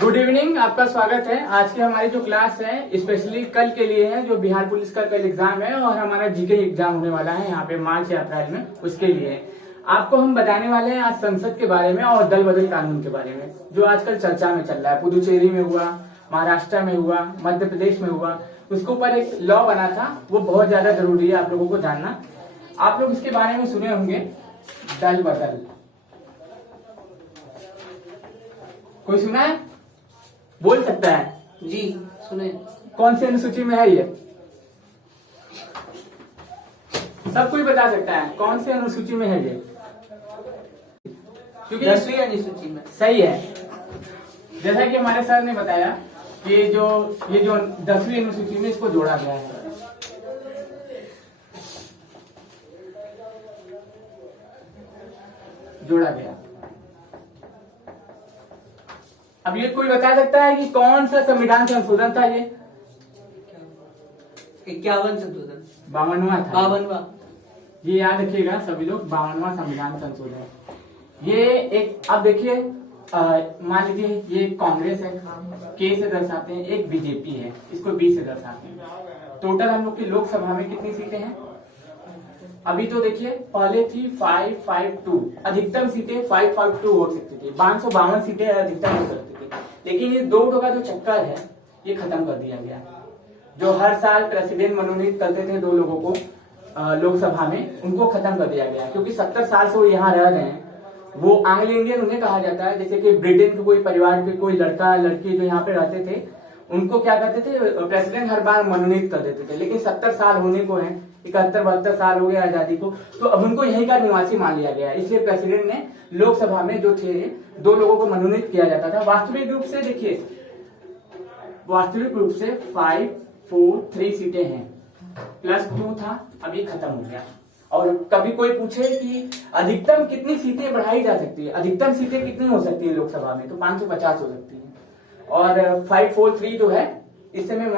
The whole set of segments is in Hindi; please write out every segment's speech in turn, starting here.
गुड इवनिंग, आपका स्वागत है। आज की हमारी जो क्लास है स्पेशली कल के लिए है, जो बिहार पुलिस का कल एग्जाम है और हमारा जीके एग्जाम होने वाला है यहाँ पे मार्च या अप्रैल में, उसके लिए आपको हम बताने वाले हैं आज संसद के बारे में और दल बदल कानून के बारे में, जो आजकल चर्चा में चल रहा है। पुदुचेरी में हुआ, महाराष्ट्र में हुआ, मध्य प्रदेश में हुआ, उसके ऊपर एक लॉ बना था, वो बहुत ज्यादा जरूरी है आप लोगों को जानना। आप लोग इसके बारे में सुने होंगे, दल बदल। कोई सुना है? बोल सकता है जी सुने। कौन सी अनुसूची में है ये? सब कोई बता सकता है कौन सी अनुसूची में है ये? क्योंकि 10वीं अनुसूची में। सही है। जैसा कि हमारे सर ने बताया कि ये जो 10वीं अनुसूची में इसको जोड़ा गया है। जोड़ा गया। अब ये कोई बता सकता है कि कौन सा संविधान संशोधन था ये? 51 संशोधन। 52वां था। 52वां। ये याद रखिएगा सभी लोग, 52वां संविधान संशोधन। ये एक, अब देखिए मान लीजिए ये कांग्रेस है, के से दर्शाते हैं, एक बीजेपी है, इसको बी से दर्शाते हैं। टोटल हम लोग की लोकसभा में कितनी सीटें हैं? अभी तो देखिए पहले थी 552, अधिकतम सीटें 552 हो सकती थी, 552 सीटें अधिकतम हो सकती थी। लेकिन ये 2 का जो चक्कर है ये खत्म कर दिया गया। जो हर साल प्रेसिडेंट मनोनीत करते थे 2 लोगों को लोकसभा में, उनको खत्म कर दिया गया, क्योंकि 70 साल से वो यहाँ रह रहे हैं। वो एंग्लो इंडियन उन्हें कहा जाता है। जैसे कि ब्रिटेन के कोई परिवार के कोई लड़का लड़की जो यहाँ पे रहते थे, उनको क्या करते थे, प्रेसिडेंट हर बार मनोनीत कर देते थे। लेकिन 70 साल होने को है, 71-72 साल हो गए आजादी को, तो अब उनको यहीं का निवासी मान लिया गया। इसलिए प्रेसिडेंट ने लोकसभा में जो थे 2 लोगों को मनोनीत किया जाता था। वास्तविक रूप से देखिए, वास्तविक रूप से 543 सीटें हैं, +2 था, अभी खत्म हो गया। और कभी कोई पूछे कि अधिकतम कितनी सीटें बढ़ाई जा सकती है, अधिकतम सीटें कितनी हो सकती है लोकसभा में, तो 550 हो सकती है। और 543 जो है इस समय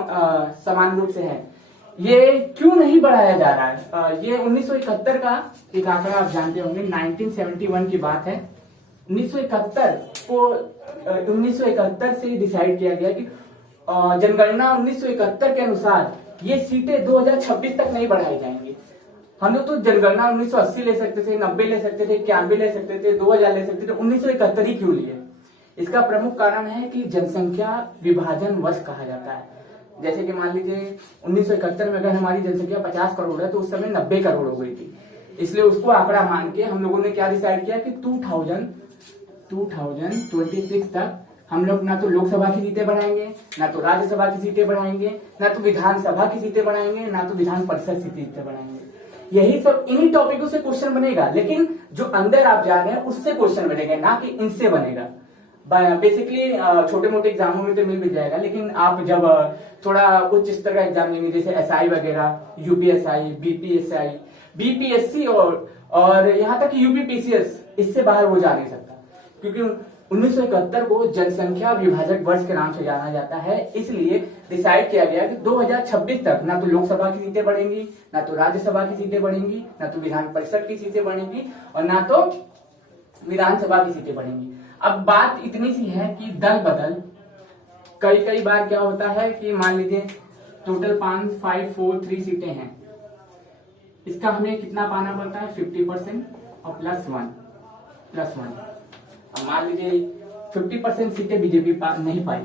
समान रूप से है। ये क्यों नहीं बढ़ाया जा रहा है? ये 1971 का एक आंकड़ा आप जानते होंगे, 1971 की बात है। 1971 से डिसाइड किया गया कि जनगणना 1971 के अनुसार ये सीटें 2026 तक नहीं बढ़ाई जाएंगी। हम लोग तो जनगणना 1980 ले सकते थे, 90 ले सकते थे, 91 ले सकते थे, 2000 ले सकते थे, 1971 ही क्यों लिए? इसका प्रमुख कारण है कि जनसंख्या विभाजन वर्ष कहा जाता है। जैसे कि मान लीजिए 1971 में अगर हमारी जनसंख्या 50 करोड़ है, तो उस समय 90 करोड़ हो गई थी। इसलिए उसको आंकड़ा मान के हम लोगों ने क्या डिसाइड किया कि 2026 तक हम लोग ना तो लोकसभा की सीटें बढ़ाएंगे, ना तो राज्यसभा की सीटें बढ़ाएंगे, ना तो विधानसभा की सीटें बढ़ाएंगे, ना तो विधान परिषद की सीटें बढ़ाएंगे। यही सब इन्हीं टॉपिकों से क्वेश्चन बनेगा, लेकिन जो अंदर आप जा रहे हैं उससे क्वेश्चन बनेगा, ना कि इनसे बनेगा। बेसिकली छोटे मोटे एग्जामों में तो मिल भी जाएगा, लेकिन आप जब थोड़ा उच्च स्तर का एग्जाम लेंगे, जैसे एसआई वगैरह, यूपीएसआई, बीपीएससी और यहाँ तक यूपीपीसीएस, इससे बाहर वो जा नहीं सकता, क्योंकि 1971 को जनसंख्या विभाजक वर्ष के नाम से जाना जाता है। इसलिए डिसाइड किया गया कि 2026 तक ना तो लोकसभा की सीटें बढ़ेंगी, ना तो राज्यसभा की सीटें बढ़ेंगी, ना तो विधान परिषद की सीटें बढ़ेंगी, और ना तो विधानसभा की सीटें बढ़ेंगी। अब बात इतनी सी है कि दल बदल कई बार क्या होता है कि मान लीजिए टोटल 543 सीटें हैं, इसका हमें कितना पाना पड़ता है, 50% और +1। अब मान लीजिए 50% सीटें बीजेपी नहीं पाई,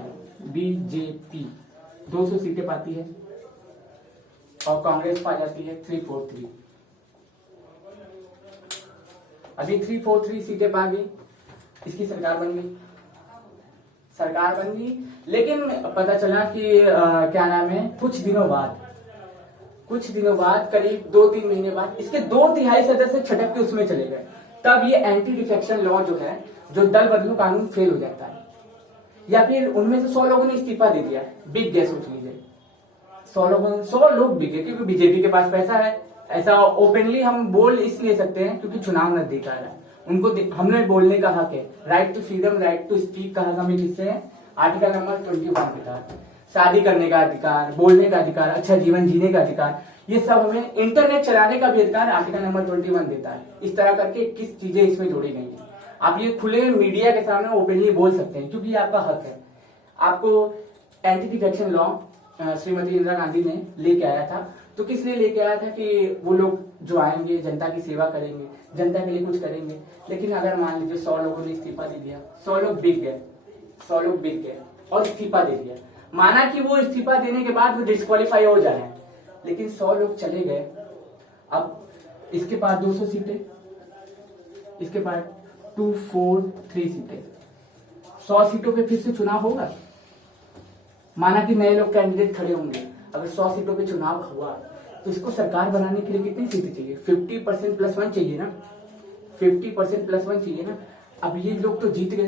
बीजेपी 200 सीटें पाती है और कांग्रेस पा जाती है 343। अभी 343 सीटें पा गई, इसकी सरकार बन गई। लेकिन पता चला कि क्या नाम है, कुछ दिनों बाद करीब 2-3 महीने बाद इसके 2/3 सदस्य छटक के उसमें चले गए। तब ये एंटी डिफेक्शन लॉ जो है, जो दल बदलू कानून, फेल हो जाता है। या फिर उनमें से 100 लोगों ने इस्तीफा दे दिया, बिक गए, सोच लीजिए 100 लोग बिके, क्योंकि बीजेपी के पास पैसा है। ऐसा ओपनली हम बोल इसलिए सकते हैं क्योंकि चुनाव नजदीक आ रहा है, उनको हमने बोलने का हक है। Right to freedom, right to speak का हक हमें किससे है? आर्टिकल नंबर 21 के तहत। शादी करने का अधिकार, बोलने का अधिकार, अच्छा जीवन जीने का अधिकार, ये सब हमें, इंटरनेट चलाने का भी अधिकार आर्टिकल नंबर 21 देता है। इस तरह करके 21 चीजें इसमें जोड़ी गई हैं। आप ये खुले मीडिया के सामने ओपनली बोल सकते हैं, क्योंकि ये आपका हक है। आपको anti defection law Shrimati Indira Gandhi ने लेके आया था। तो किस लिए लेके आया था कि वो लोग जो आएंगे जनता की सेवा करेंगे, जनता के लिए कुछ करेंगे। लेकिन अगर मान लीजिए 100 लोगों ने इस्तीफा दे दिया, 100 लोग बिक गए, 100 लोग बिक गए और इस्तीफा दे दिया, माना कि वो इस्तीफा देने के बाद वो डिस्क्वालीफाई हो जाए, लेकिन 100 लोग चले गए। अब इसके पास 200 सीटें, इसके पास 243 सीटें, 100 सीटों पे फिर से चुनाव होगा। माना कि नए लोग कैंडिडेट खड़े होंगे, अगर 100 सीटों पे चुनाव हुआ तो इसको सरकार बनाने के लिए कितनी सीटें चाहिए? 50% प्लस 1 चाहिए ना, 50% प्लस 1 चाहिए ना। अब ये लोग तो जीत गए,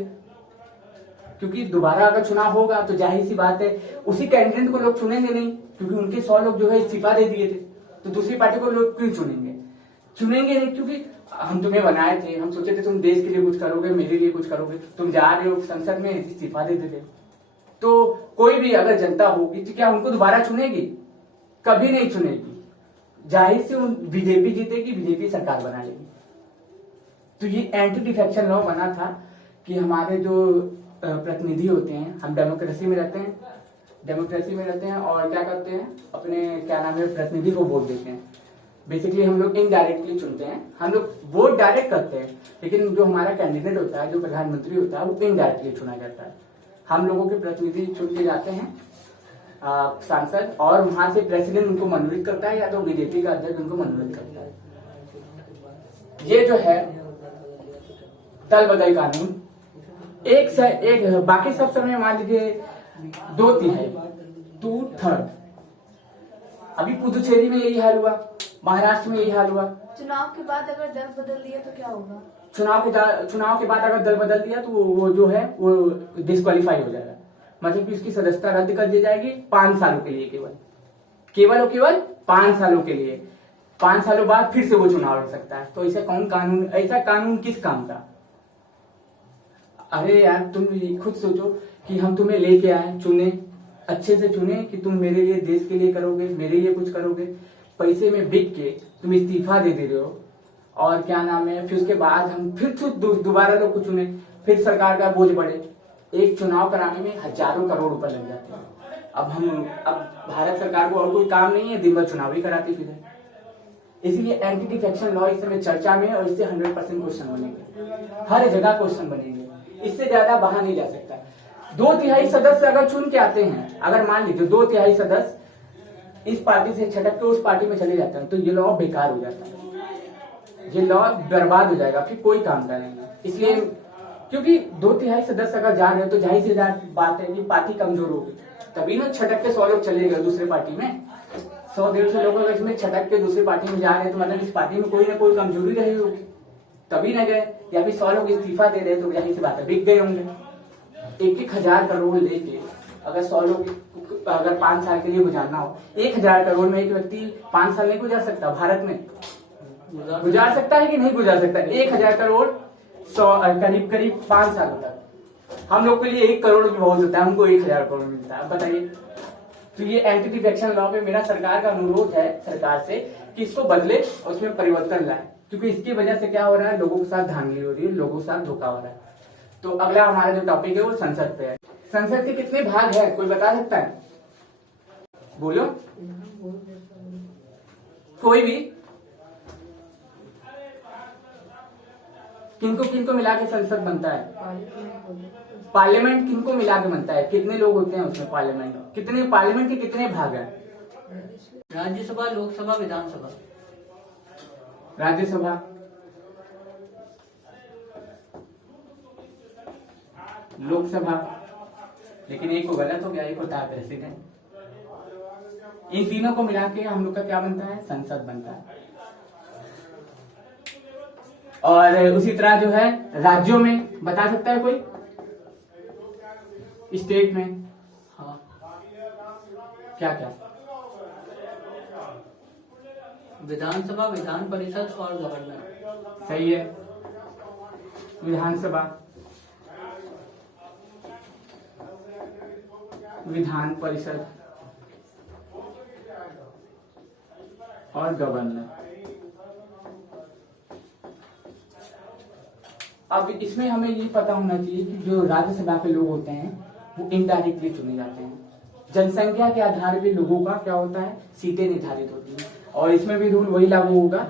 क्योंकि दोबारा अगर चुनाव होगा तो जाहिर सी बात है उसी कैंडिडेट को लोग चुनेंगे नहीं, क्योंकि उनके 100 लोग जो है इस्तीफा दे दिए थे। तो दूसरी पार्टी को लोग क्यों चुनेंगे? चुनेंगे नहीं, क्योंकि हम तुम्हें बनाए थे, हम सोचे थे तुम देश के लिए कुछ करोगे, मेरे लिए कुछ करोगे, तुम जा रहे हो संसद में इस्तीफा दे देते। तो कोई भी अगर जनता होगी तो क्या उनको दोबारा चुनेगी? कभी नहीं चुनेगी। जाहिर से बीजेपी जीतेगी, बीजेपी सरकार बना लेगी। तो ये एंटी डिफेक्शन लॉ बना था कि हमारे जो प्रतिनिधि होते हैं, हम डेमोक्रेसी में रहते हैं और क्या करते हैं, अपने क्या नाम है प्रतिनिधि को वोट देते हैं। बेसिकली हम लोग इनडायरेक्टली चुनते हैं, हम लोग वोट डायरेक्ट करते हैं, लेकिन जो हमारा कैंडिडेट होता है, जो प्रधानमंत्री होता है, वो इनडायरेक्टली चुना जाता है। हम लोगों के प्रतिनिधि चुन के जाते हैं सांसद, और वहां से प्रेसिडेंट उनको मनोनीत करता है या तो बीजेपी का अध्यक्ष उनको मनोनीत करता है। ये जो है दल बदल कानून, एक से एक, बाकी सब समय मान लीजिए 2/3, 2/3। अभी पुदुचेरी में यही हाल हुआ, महाराष्ट्र में यही हाल हुआ। चुनाव के बाद अगर दल बदल दिया तो क्या होगा? चुनाव के बाद अगर दल बदल दिया तो वो जो है वो डिस्क्वालीफाई हो जाएगा, मतलब कि उसकी सदस्यता रद्द कर दी जाएगी 5 सालों के लिए, केवल 5 सालों के लिए। 5 सालों बाद फिर से वो चुनाव लड़ सकता है। तो ऐसा कानून किस काम का? अरे यार तुम खुद सोचो कि हम तुम्हें लेके आए, चुने, अच्छे से चुने कि तुम मेरे लिए, देश के लिए करोगे, मेरे लिए कुछ करोगे। पैसे में बिक के तुम इस्तीफा दे रहे हो, और क्या नाम है, फिर उसके बाद हम फिर दोबारा लोग को चुने, फिर सरकार का बोझ बढ़े। एक चुनाव कराने में हजारों करोड़ रुपए लग जाते हैं। अब भारत सरकार को और कोई काम नहीं है, दिन भर चुनाव ही कराती फिर है। इसलिए एंटी डिफेक्शन लॉ इस समय चर्चा में, और इससे 100% क्वेश्चन बनेंगे, हर जगह क्वेश्चन बनेंगे, इससे ज्यादा बाहर नहीं जा सकता। 2/3 सदस्य अगर चुन के आते हैं, अगर मान लीजिए 2/3 सदस्य इस पार्टी से छटक के उस पार्टी में चले जाते हैं, तो ये लॉ बेकार हो जाता है, ये लॉ बर्बाद हो जाएगा, फिर कोई काम का नहीं है। इसलिए क्योंकि 2/3 सदस्य अगर जा रहे हो तो जाहिर सी बात है कि पार्टी कमजोर होगी, तभी ना छटक के 100 लोग चले गए दूसरे पार्टी में। 100-150 लोग अगर इसमें छटक के दूसरी पार्टी में जा रहे हैं तो मतलब इस पार्टी में कोई ना कोई कमजोरी रही होगी, तभी न गए। या फिर 100 लोग इस्तीफा दे रहे हैं तो जाहिर सी बात है बिक गए होंगे। 1,000 करोड़ लेके अगर 100 लोग अगर 5 साल के लिए गुजारना हो, 1,000 करोड़ में एक व्यक्ति 5 साल नहीं गुजार सकता। भारत में गुजार सकता है कि नहीं गुजार सकता? 1,000 करोड़ करीब 5 सालों तक। हम लोग के लिए 1 करोड़ भी बहुत होता है, हमको 1,000 करोड़ मिलता है, बताइए। तो ये एंटी डिफेक्शन लॉ पे मेरा सरकार का अनुरोध है, सरकार से, कि इसको बदले और उसमें परिवर्तन लाए, क्योंकि इसकी वजह से क्या हो रहा है, लोगों के साथ धांधली हो रही है, लोगों के साथ धोखा हो रहा है। तो अगला हमारा जो टॉपिक है वो संसद पे है। संसद के कितने भाग है, कोई बता सकता है? बोलो कोई भी। किनको मिला के संसद बनता है? पार्लियामेंट किनको मिला के बनता है? कितने लोग होते हैं उसमें? पार्लियामेंट के कितने भाग हैं? राज्यसभा, लोकसभा, विधानसभा। राज्यसभा, लोकसभा, लेकिन एक को गलत हो गया, एक होता है प्रेसिडेंट। इन तीनों को मिला के हम लोग का क्या बनता है? संसद बनता है। और उसी तरह जो है राज्यों में, बता सकता है कोई? स्टेट में हाँ, क्या क्या? विधानसभा, विधान परिषद और गवर्नर। सही है। विधानसभा, विधान परिषद और गवर्नर। अब इसमें हमें ये पता होना चाहिए कि जो राज्यसभा के लोग होते हैं वो इनडायरेक्टली चुने जाते हैं। जनसंख्या के आधार पे लोगों का क्या होता है, सीटें निर्धारित होती हैं। और इसमें भी रूल वही लागू होगा,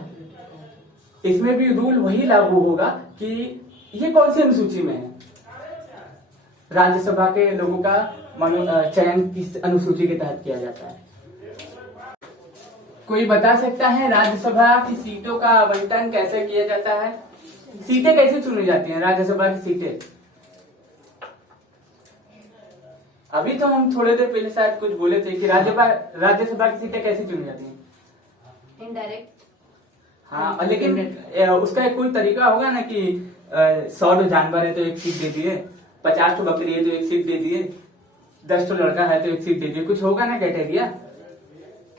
इसमें भी रूल वही लागू होगा कि ये कौन सी अनुसूची में है। राज्यसभा के लोगों का चयन किस अनुसूची के तहत किया जाता है। कोई बता सकता है राज्यसभा की सीटों का आवंटन कैसे किया जाता है? सीटें कैसे चुनी जाती हैं राज्यसभा की सीटें? अभी तो हम थोड़े देर पहले शायद कुछ बोले थे कि राज्यसभा की सीटें कैसे चुनी जाती हैं? इनडायरेक्ट। हाँ, लेकिन उसका एक कोई तरीका होगा ना कि 100 जानवर है तो एक सीट दे दिए, 50 बकरी है तो एक सीट दे दिए, 10 लड़का है तो एक सीट दे दिए, कुछ होगा ना क्राइटेरिया,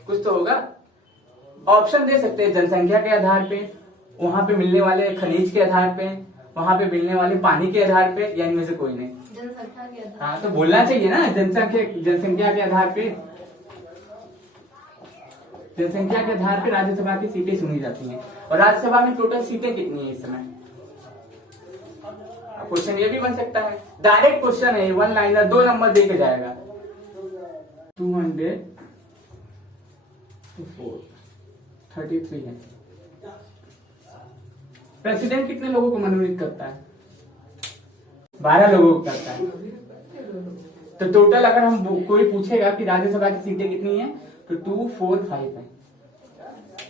कुछ तो होगा। ऑप्शन दे सकते हैं जनसंख्या के आधार पे, वहां पे मिलने वाले खनिज के आधार पे, वहां पे मिलने वाले पानी के आधार पे, या इनमें से कोई नहीं। जनसंख्या के आधार। हाँ, तो बोलना चाहिए ना जनसंख्या के आधार पे। जनसंख्या के आधार पे राज्यसभा की सीटें चुनी जाती हैं। और राज्यसभा में टोटल सीटें कितनी है इस समय? क्वेश्चन ये भी बन सकता है, डायरेक्ट क्वेश्चन है, 1 लाइनर, 2 नंबर दे के जाएगा। 233 है। प्रेसिडेंट कितने लोगों को मनोनीत करता है? 12 लोगों को करता है। तो टोटल अगर हम कोई पूछेगा कि राज्यसभा की सीटें कितनी है तो 245 है।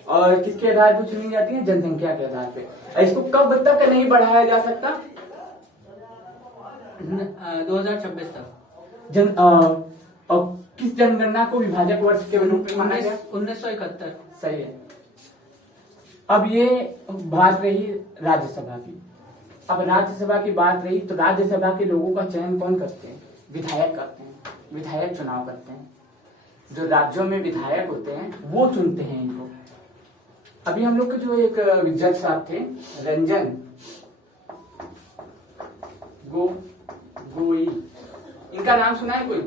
और किसके आधार पर चुनी जाती है? जनसंख्या के आधार पे। इसको कब तक नहीं बढ़ाया जा सकता? 2026 तक। और किस जनगणना को विभाजक वर्ष के रूप में माना गया? 1971। सही है। अब ये बात रही राज्यसभा की। अब राज्यसभा की बात रही तो राज्यसभा के लोगों का चयन कौन करते हैं? विधायक करते हैं, विधायक चुनाव करते हैं। जो राज्यों में विधायक होते हैं वो चुनते हैं इनको। अभी हम लोग के जो एक जज साहब थे, रंजन गोगोई, इनका नाम सुना है कोई?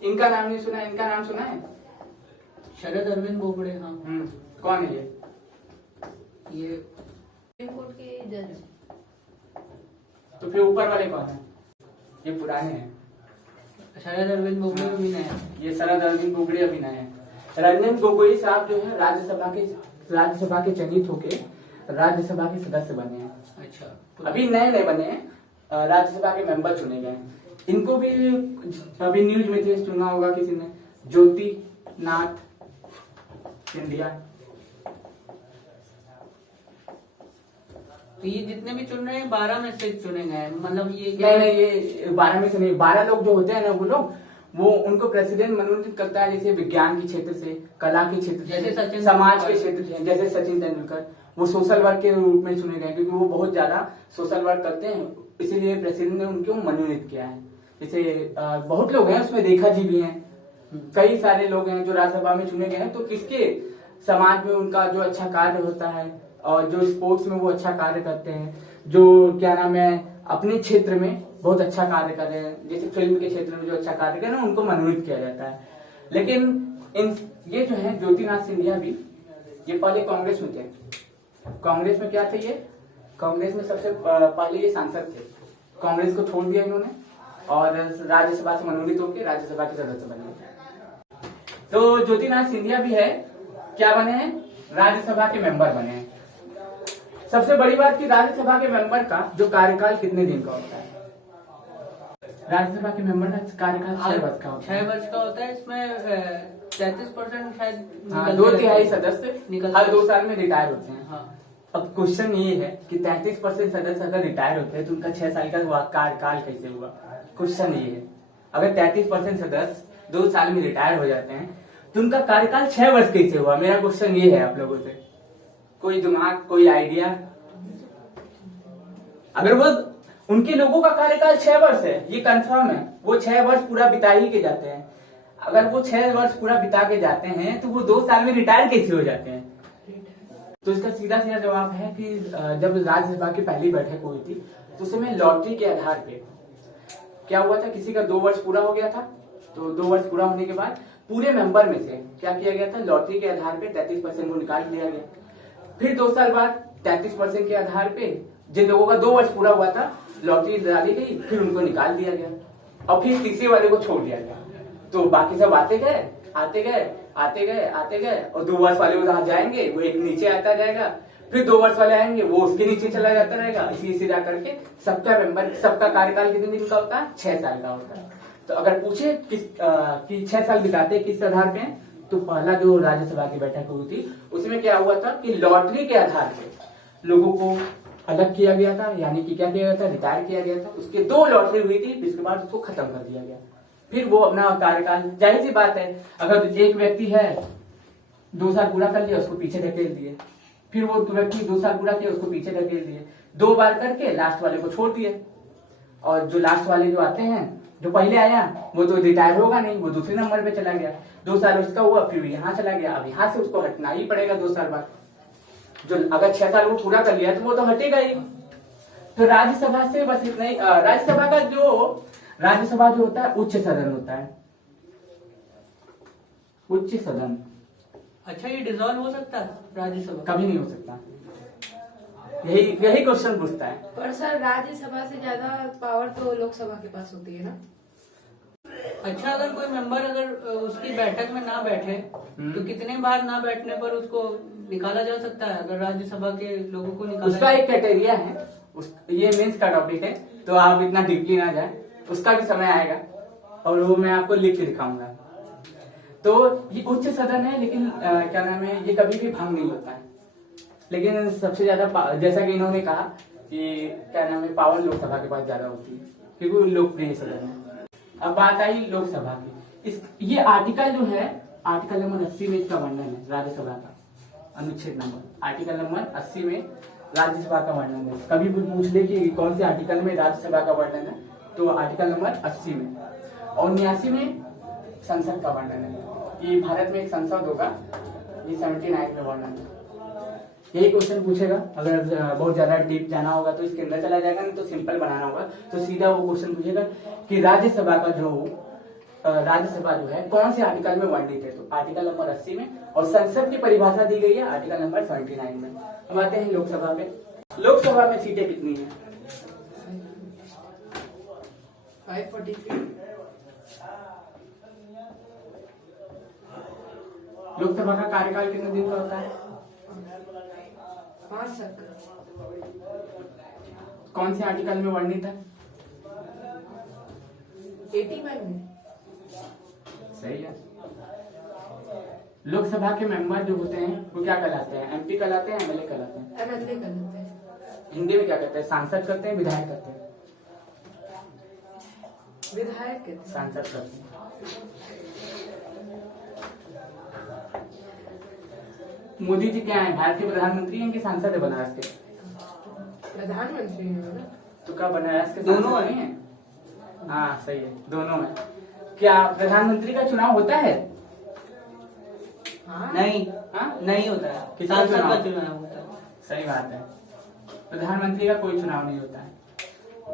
इनका नाम नहीं सुना? इनका नाम सुना है? शरद अरविंद बोबड़े। हाँ। कौन है ये? सुप्रीम कोर्ट के जज। तो फिर ऊपर वाले कौन है? ये पुराने हैं। शरद अरविंद बोबड़े अभी नए हैं। ये शरद अरविंद बोबड़े अभी नए हैं। रंजन गोगोई साहब जो है राज्यसभा के चयनित होके राज्यसभा के सदस्य बने हैं। अच्छा। अभी नए बने हैं, राज्यसभा के मेंबर चुने गए हैं। इनको भी अभी न्यूज में थे, सुना होगा किसी ने, ज्योतिनाथ सिंधिया। तो ये जितने भी चुन रहे हैं 12 में से चुने गए हैं, मतलब ये नहीं, ये 12 में से नहीं। 12 लोग जो होते हैं ना, वो लोग उनको प्रेसिडेंट मनोनीत करता है। जैसे विज्ञान के क्षेत्र से, कला के क्षेत्र जैसे से, समाज के क्षेत्र से, जैसे सचिन तेंदुलकर, वो सोशल वर्क के रूप में चुने गए क्योंकि वो बहुत ज्यादा सोशल वर्क करते हैं, इसीलिए प्रेसिडेंट ने उनको मनोनीत किया है। जैसे बहुत लोग हैं उसमें, रेखा जी भी हैं, कई सारे लोग हैं जो राज्यसभा में चुने गए हैं। तो किसके समाज में उनका जो अच्छा कार्य होता है और जो स्पोर्ट्स में वो अच्छा कार्य करते हैं, जो क्या नाम है अपने क्षेत्र में बहुत अच्छा कार्य कर रहे हैं, जैसे फिल्म के क्षेत्र में जो अच्छा कार्य कर रहे हैं उनको मनोनीत किया जाता है। लेकिन ये जो है ज्योतिनाथ सिंधिया भी, ये पहले कांग्रेस में थे। कांग्रेस में क्या थे ये? कांग्रेस में सबसे पहले ये सांसद थे। कांग्रेस को छोड़ दिया इन्होंने और राज्यसभा से मनोनीत होकर राज्यसभा के सदस्य बने। तो ज्योतिनाथ सिंधिया भी है, क्या बने हैं? राज्यसभा के मेंबर बने हैं। सबसे बड़ी बात कि राज्यसभा के मेंबर का जो कार्यकाल कितने दिन का होता है? राज्यसभा के मेंबर का कार्यकाल 6 वर्ष का होता है। 6 वर्ष का होता है। इसमें 33% शायद 2/3 सदस्य हर 2 साल में रिटायर होते हैं। हाँ। अब क्वेश्चन ये है कि 33% सदस्य अगर रिटायर होते हैं तो उनका 6 साल का कार्यकाल कैसे हुआ? क्वेश्चन ये है, अगर 33% सदस्य 2 साल में रिटायर हो जाते हैं तो उनका कार्यकाल 6 वर्ष कैसे हुआ? मेरा क्वेश्चन ये है आप लोगों से, कोई दिमाग, कोई आइडिया? अगर वो उनके लोगों का कार्यकाल 6 वर्ष है, ये कंफर्म है, वो 6 वर्ष पूरा बिता ही के जाते हैं। अगर वो 6 वर्ष पूरा बिता के जाते हैं तो वो 2 साल में रिटायर कैसे हो जाते हैं? तो इसका सीधा सीधा जवाब है कि जब राज्यसभा की पहली बैठक हुई थी तो उस समय लॉटरी के आधार पे क्या हुआ था, किसी का 2 वर्ष पूरा हो गया था, तो 2 वर्ष पूरा होने के बाद पूरे मेंबर में से क्या किया गया था, लॉटरी के आधार पे 33% को निकाल लिया गया। फिर 2 साल बाद 33% के आधार पे जिन लोगों का 2 वर्ष पूरा हुआ था लॉटरी डाली गई, फिर उनको निकाल दिया गया और फिर तीसरे वाले को छोड़ दिया गया। तो बाकी सब आते गए आते गए आते गए आते गए और 2 वर्ष वाले वहां जाएंगे, वो एक नीचे आता जाएगा, फिर 2 वर्ष वाले आएंगे, वो उसके नीचे चला जाता रहेगा। इसी जा करके सबका मेंबर, सबका कार्यकाल कितने दिन का होता है? 6 साल का होता है। तो अगर पूछे कि 6 साल बिताते किस आधार पे, तो पहला जो राज्यसभा की बैठक हुई थी उसमें क्या हुआ था कि लॉटरी के आधार पे लोगों को अलग किया गया था, यानी कि क्या किया गया था? रिटायर किया गया था। उसके 2 लॉटरी हुई थी, इसके बाद उसको खत्म कर दिया गया। फिर वो अपना कार्यकाल, जाहिर सी बात है, अगर एक व्यक्ति है 2 साल पूरा कर लिया, उसको पीछे ढकेल दिए, फिर वो व्यक्ति 2 साल पूरा किया, उसको पीछे ढकेल दिए, 2 बार करके लास्ट वाले को छोड़ दिए। और जो लास्ट वाले जो आते हैं, जो पहले आया वो तो रिटायर होगा नहीं, वो दूसरे नंबर पे चला गया, 2 साल उसका हुआ, फिर यहाँ चला गया, अब यहाँ से उसको हटना ही पड़ेगा 2 साल बाद। जो अगर 6 साल वो पूरा कर लिया तो वो तो हटेगा ही। तो राज्यसभा से बस इतना ही। राज्यसभा जो होता है उच्च सदन होता है, उच्च सदन। अच्छा, ये डिसॉल्व हो सकता है राज्यसभा? कभी नहीं हो सकता, यही क्वेश्चन पूछता है। पर सर राज्यसभा से ज्यादा पावर तो लोकसभा के पास होती है ना। अच्छा, अगर कोई मेंबर अगर उसकी बैठक में ना बैठे तो कितने बार ना बैठने पर उसको निकाला जा सकता है? अगर राज्यसभा के लोगों को निकाला, उसका एक क्राइटेरिया है, ये मेंस का टॉपिक है, तो आप इतना डीपली ना जाए, उसका भी समय आएगा और वो मैं आपको लिख के दिखाऊंगा। तो ये उच्च सदन है, लेकिन क्या नाम है, ये कभी भी भंग नहीं होता है। लेकिन सबसे ज्यादा, जैसा कि इन्होंने कहा कि क्या नाम है, पावर लोकसभा के पास ज्यादा होती है, क्योंकि वो लोकप्रिय सदन है। अब बात आई लोकसभा की। ये आर्टिकल जो है, आर्टिकल नंबर 80 में इसका वर्णन है राज्यसभा का, अनुच्छेद नंबर आर्टिकल नंबर 80 में राज्यसभा का वर्णन है। कभी भी पूछ ले कि कौन से आर्टिकल में राज्यसभा का वर्णन है, तो आर्टिकल नंबर 80 में। और 89 में संसद का वर्णन है, कि भारत में एक संसद होगा, ये 79 में वर्णन है। यही क्वेश्चन पूछेगा, अगर बहुत ज्यादा डीप जाना होगा तो इसके अंदर चला जाएगा, नहीं तो सिंपल बनाना होगा तो सीधा वो क्वेश्चन पूछेगा कि राज्यसभा जो है कौन से आर्टिकल में वर्णित है, तो आर्टिकल नंबर 80 में। और संसद की परिभाषा दी गई है आर्टिकल नंबर 79 में। हम आते हैं लोकसभा पे। लोकसभा में सीटें कितनी है? 543। लोकसभा का कार्यकाल कितने दिन का होता है? 5 साल। कौन से आर्टिकल में वर्णित है? 81 में। सही है। लोकसभा के मेंबर जो होते हैं वो क्या कहलाते हैं? एमपी कहलाते हैं, एमएलए कहलाते हैं? एमएलए कहलाते हैं। हिंदी में क्या कहते हैं? सांसद कहते हैं, विधायक कहते हैं? विधायक कहते हैं। सांसद कहते हैं। मोदी जी क्या है? भारत के प्रधानमंत्री हैं कि सांसद है बनारस के? प्रधानमंत्री है ना। तो क्या बनारस के दोनों सांसद नहीं है? हाँ सही है, दोनों है। क्या प्रधानमंत्री का चुनाव होता है? हाँ। नहीं, हाँ? नहीं होता है, किसका सांसद चुनाव? का चुनाव होता है। सही बात है, प्रधानमंत्री का कोई चुनाव नहीं होता है।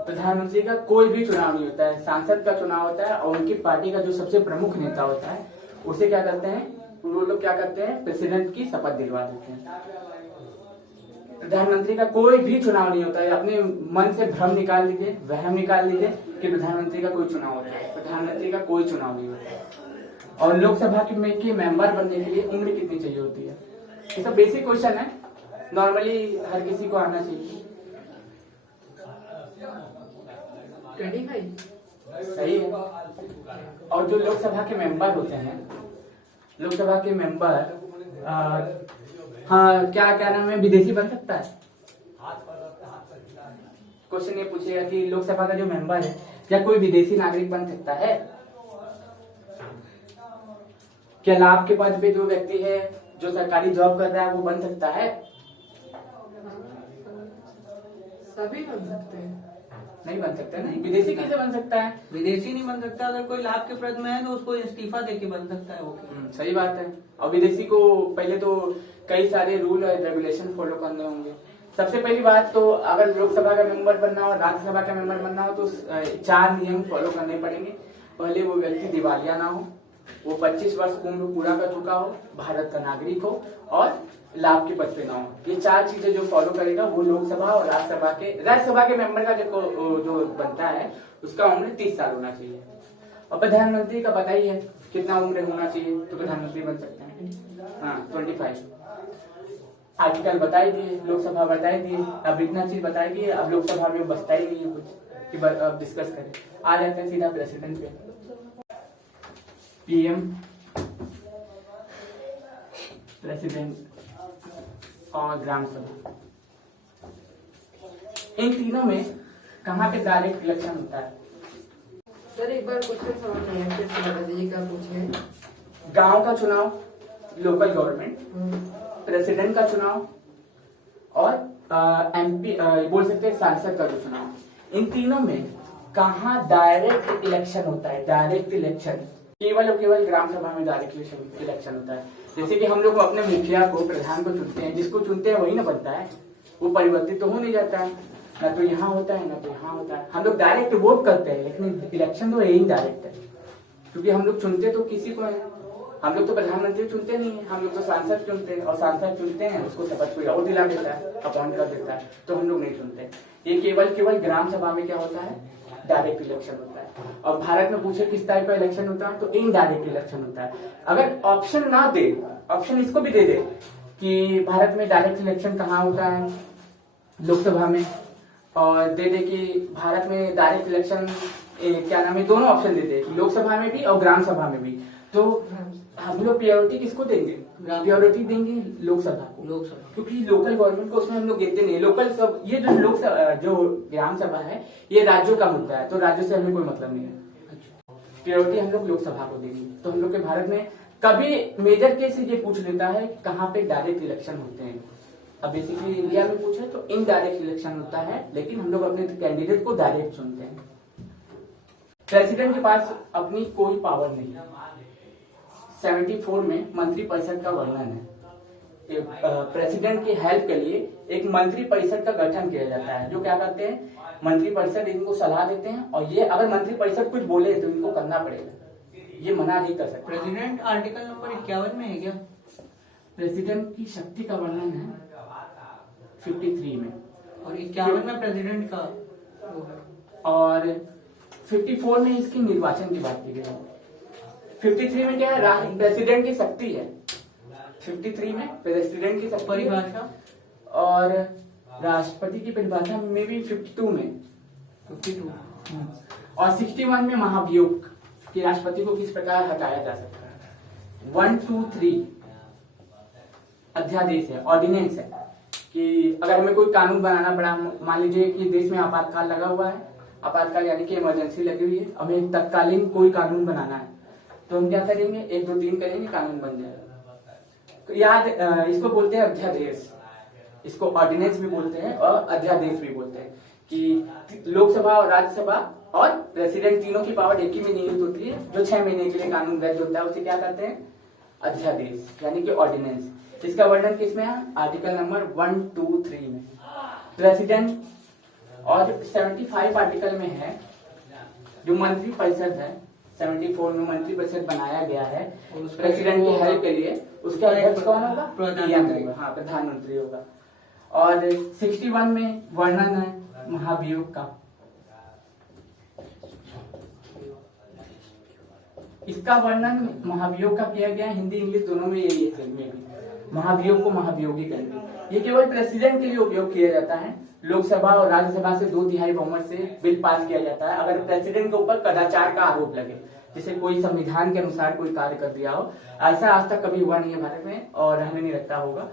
प्रधानमंत्री का कोई भी चुनाव नहीं होता है, सांसद का चुनाव होता है। और उनकी पार्टी का जो सबसे प्रमुख नेता होता है उसे क्या करते हैं, वो लोग क्या करते हैं, प्रेसिडेंट की शपथ दिलवा देते हैं। प्रधानमंत्री का कोई भी चुनाव नहीं होता है। अपने मन से भ्रम निकाल लीजिए, वहम निकाल लीजिए कि प्रधानमंत्री का कोई चुनाव होता है। प्रधानमंत्री का कोई चुनाव नहीं होता है। और लोकसभा के मेंबर बनने के लिए उम्र कितनी चाहिए होती है? ये सब बेसिक क्वेश्चन है, नॉर्मली हर किसी को आना चाहिए। 25। सही है। और जो लोकसभा के मेंबर होते हैं, लोकसभा के मेंबर हाँ क्या नाम है, विदेशी बन सकता है? क्वेश्चन ये पूछेगा कि लोकसभा का जो मेंबर है क्या कोई विदेशी नागरिक बन सकता है? क्या लाभ के पद पे जो व्यक्ति है, जो सरकारी जॉब कर रहा है, वो बन सकता है? सभी बन सकते हैं। नहीं बन सकता, नहीं। विदेशी कैसे बन सकता है? विदेशी नहीं बन सकता, अगर कोई लाभ के पद में है तो उसको इस्तीफा देके बन सकता है वो। सही बात है। और विदेशी को पहले तो कई सारे रूल और रेगुलेशन फॉलो करने होंगे। सबसे पहली बात तो अगर लोकसभा का मेंबर बनना हो, राज्यसभा का मेंबर बनना हो, तो 4 नियम फॉलो करने पड़ेंगे। पहले वो व्यक्ति दिवालिया ना हो, वो 25 वर्ष उम्र पूरा कर चुका हो, भारत का नागरिक हो और लाभ के पद पे ना हो। ये 4 चीजें जो फॉलो करेगा वो लोकसभा और राज्यसभा के मेंबर का जो बनता है उसका उम्र 30 साल होना चाहिए। और प्रधानमंत्री का पता ही है कितना उम्र होना चाहिए तो प्रधानमंत्री बन सकते हैं। हाँ 25। आर्टिकल बताई दिए, लोकसभा बताई दिए, अब इतना चीज बताई दिए, अब लोकसभा में बचता ही नहीं है कुछ कि अब डिस्कस करें। आ जाते हैं सीधा प्रेसिडेंट पे। पीएम, प्रेसिडेंट और ग्राम सभा, इन तीनों में कहाँ पे डायरेक्ट इलेक्शन होता है? सर एक बार क्वेश्चन समझ नहीं आया, फिर से बता दीजिए क्या पूछे। गांव का चुनाव, लोकल गवर्नमेंट, प्रेसिडेंट का चुनाव और एमपी बोल सकते हैं सांसद का जो चुनाव, इन तीनों में कहाँ डायरेक्ट इलेक्शन होता है? डायरेक्ट इलेक्शन केवल और केवल ग्राम सभा में डायरेक्ट इलेक्शन होता है। जैसे कि हम लोग अपने मुखिया को, प्रधान को चुनते हैं, जिसको चुनते हैं वही ना बनता है, वो परिवर्तित तो हो नहीं जाता है, ना तो यहाँ होता है ना तो यहाँ होता है। हम लोग डायरेक्ट वोट करते हैं लेकिन इलेक्शन तो यही डायरेक्ट है, क्योंकि हम लोग चुनते तो किसी को है, हम लोग तो प्रधानमंत्री चुनते नहीं है, हम लोग तो सांसद चुनते हैं, और सांसद चुनते हैं उसको शपथ कोई और दिला देता है, अपॉइंट कर देता है, तो हम लोग नहीं चुनते। ये केवल ग्राम सभा में क्या होता है? डायरेक्ट इलेक्शन होता है। और भारत में पूछे किस टाइप का इलेक्शन होता है तो इनडायरेक्ट इलेक्शन होता है। अगर ऑप्शन ना दे, ऑप्शन इसको भी दे दे कि भारत में डायरेक्ट इलेक्शन कहाँ होता है, लोकसभा में, और दे दे कि भारत में डायरेक्ट इलेक्शन क्या नाम है, दोनों ऑप्शन दे दे, लोकसभा में भी और ग्राम सभा में भी, तो हम लोग प्रायोरिटी किसको देंगे? प्रायोरिटी देंगे लोकसभा को, क्योंकि लोकल गवर्नमेंट को उसमें हम लोग देते नहीं। लोकल सब ये जो जो ग्राम सभा है ये राज्यों का मुद्दा है, तो राज्यों से हमें कोई मतलब नहीं है। प्रायोरिटी हम लोग लोकसभा को देंगे। तो हम लोग के भारत में कभी मेजर केस ये पूछ लेता है कहाँ पे डायरेक्ट इलेक्शन होते हैं। अब बेसिकली इंडिया में पूछे तो इनडायरेक्ट इलेक्शन होता है, लेकिन हम लोग अपने कैंडिडेट को डायरेक्ट चुनते हैं। प्रेसिडेंट के पास अपनी कोई पावर नहीं है। 74 में मंत्रिपरिषद का वर्णन है। प्रेसिडेंट की हेल्प के लिए एक मंत्रिपरिषद का गठन किया जाता है, जो क्या करते हैं, मंत्रिपरिषद इनको सलाह देते हैं, और ये अगर मंत्रिपरिषद कुछ बोले तो इनको करना पड़ेगा, ये मना नहीं कर सकते। प्रेसिडेंट आर्टिकल नंबर 51 में है क्या? प्रेसिडेंट की शक्ति का वर्णन है 53 में, और 51 में प्रेसिडेंट का वो है, और 54 में इसकी निर्वाचन की बात की गई है। 53 में क्या है? प्रेसिडेंट की शक्ति है। 53 में प्रेसिडेंट की परिभाषा, और राष्ट्रपति की परिभाषा में भी 52 में 52 और 61 में महाभियोग कि राष्ट्रपति को किस प्रकार हटाया जा सकता है। 1, 2, 3 अध्यादेश है, ऑर्डिनेंस है, कि अगर हमें कोई कानून बनाना पड़ा, मान लीजिए कि देश में आपातकाल लगा हुआ है, आपातकाल यानी कि इमरजेंसी लगी हुई है, हमें तत्कालीन कोई कानून बनाना है, तो हम क्या करेंगे? 1, 2, 3 करेंगे, कानून बन जाएगा। तो याद इसको बोलते हैं अध्यादेश, इसको ऑर्डिनेंस भी बोलते हैं और अध्यादेश भी बोलते हैं, कि लोकसभा और राज्यसभा और प्रेसिडेंट तीनों की पावर एक ही में निहित होती है। जो 6 महीने के लिए कानून वैध होता है उसे क्या कहते हैं? अध्यादेश यानी कि ऑर्डिनेंस। इसका वर्णन किसमें है? आर्टिकल नंबर 1, 2, 3 में। प्रेसिडेंट और 75 आर्टिकल में है जो मंत्रिपरिषद है, 74 में मंत्रिपरिषद बनाया गया है प्रेसिडेंट की हेल्प के लिए। उसका अध्यक्ष कौन होगा? प्रधानमंत्री। हाँ, प्रधानमंत्री होगा। और 61 में वर्णन है महाभियोग का। इसका वर्णन महाभियोग का किया गया है, हिंदी इंग्लिश दोनों में यही है। में भी महाभियोग को महाभियोगी कहेंगे। ये केवल प्रेसिडेंट के लिए उपयोग किया जाता है। लोकसभा और राज्यसभा से 2/3 बहुमत से बिल पास किया जाता है अगर प्रेसिडेंट के ऊपर कदाचार का आरोप लगे, जैसे कोई संविधान के अनुसार कोई कार्य कर दिया हो। ऐसा आज तक कभी हुआ नहीं है भारत में, और हमें नहीं लगता होगा।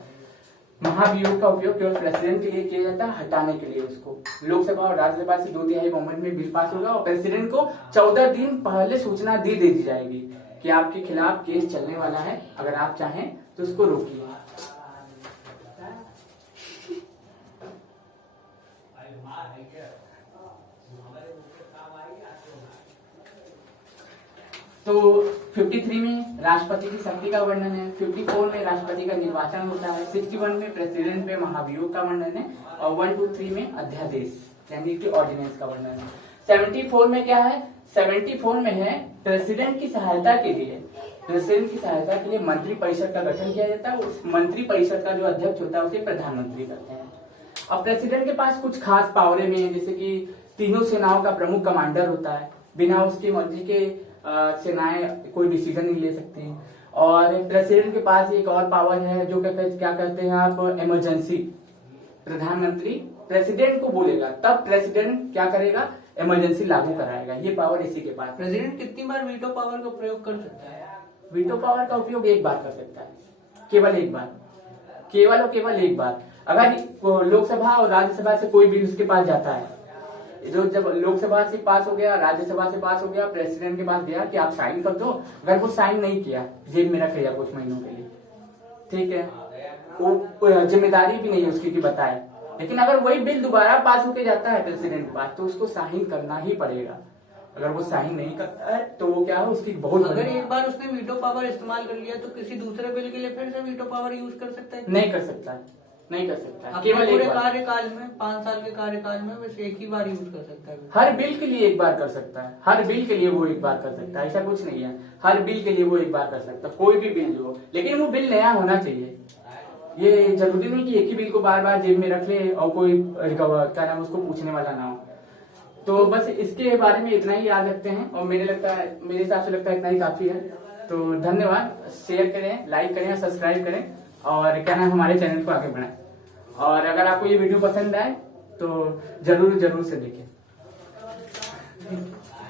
महाभियोग का उपयोग केवल प्रेसिडेंट के लिए किया जाता है, हटाने के लिए उसको। लोकसभा और राज्यसभा से 2/3 बहुमत में बिल पास होगा, और प्रेसिडेंट को 14 दिन पहले सूचना दे दी जाएगी कि आपके खिलाफ केस चलने वाला है, अगर आप चाहें तो उसको रोकिए। तो 53 में राष्ट्रपति की शक्ति का वर्णन है, 54 में राष्ट्रपति का निर्वाचन होता है, 61 में प्रेसिडेंट पे महाभियोग का वर्णन है, और 1, 2, 3 में अध्यादेश यानी कि ऑर्डिनेंस का वर्णन है। 74 में क्या है, 74 में है प्रेसिडेंट की सहायता के लिए, प्रेसिडेंट की सहायता के लिए मंत्री परिषद का गठन किया जाता है। उस मंत्री परिषद का जो अध्यक्ष होता है उसे प्रधानमंत्री करते हैं। अब प्रेसिडेंट के पास कुछ खास पावरें भी हैं, जैसे कि तीनों सेनाओं का प्रमुख कमांडर होता है, बिना उसकी मर्जी के सेनाएं कोई डिसीजन नहीं ले सकती। और प्रेसिडेंट के पास एक और पावर है जो क्या कहते हैं आप, इमरजेंसी। प्रधानमंत्री प्रेसिडेंट को बोलेगा तब प्रेसिडेंट क्या करेगा, इमरजेंसी लागू कराएगा, ये पावर इसी के पास। प्रेसिडेंट कितनी बार वीटो पावर का प्रयोग कर सकता है? वीटो पावर का उपयोग एक बार कर सकता है, केवल एक बार, केवल और केवल एक बार। अगर लोकसभा और राज्यसभा से कोई बिल उसके पास जाता है, जो जब लोकसभा से पास हो गया, राज्यसभा से पास हो गया, प्रेसिडेंट के पास गया कि आप साइन कर दो, अगर वो साइन नहीं किया, जेब में रख लिया कुछ महीनों के लिए, ठीक है, वो जिम्मेदारी भी नहीं है उसकी कि बताए। लेकिन अगर वही बिल दोबारा पास होके जाता है प्रेसिडेंट के पास, तो उसको साइन करना ही पड़ेगा। अगर वो साइन नहीं करता है तो वो क्या है, उसकी बहुत, अगर एक बार उसने वीटो पावर इस्तेमाल कर लिया तो किसी दूसरे बिल के लिए फिर से वीटो पावर यूज कर सकता है? नहीं कर सकता है, नहीं कर सकता है, अपने केवल पूरे एक बार। कार्यकाल में, 5 साल के कार्यकाल में बस एक ही बार यूज कर सकता है। हर बिल के लिए एक बार कर सकता है, हर बिल के लिए वो एक बार कर सकता है, ऐसा कुछ नहीं है। हर बिल के लिए वो एक बार कर सकता है, कोई भी बिल जो हो, लेकिन वो बिल नया होना चाहिए। ये जरूरी नहीं कि एक ही बिल को बार बार जेब में रख ले और कोई क्या नाम उसको पूछने वाला ना हो। तो बस इसके बारे में इतना ही याद रखते हैं, और मेरे हिसाब से लगता है इतना ही काफी है। तो धन्यवाद, शेयर करें, लाइक करें, सब्सक्राइब करें, और क्या नाम हमारे चैनल को आगे बढ़ाएं। और अगर आपको ये वीडियो पसंद आए तो जरूर से देखें।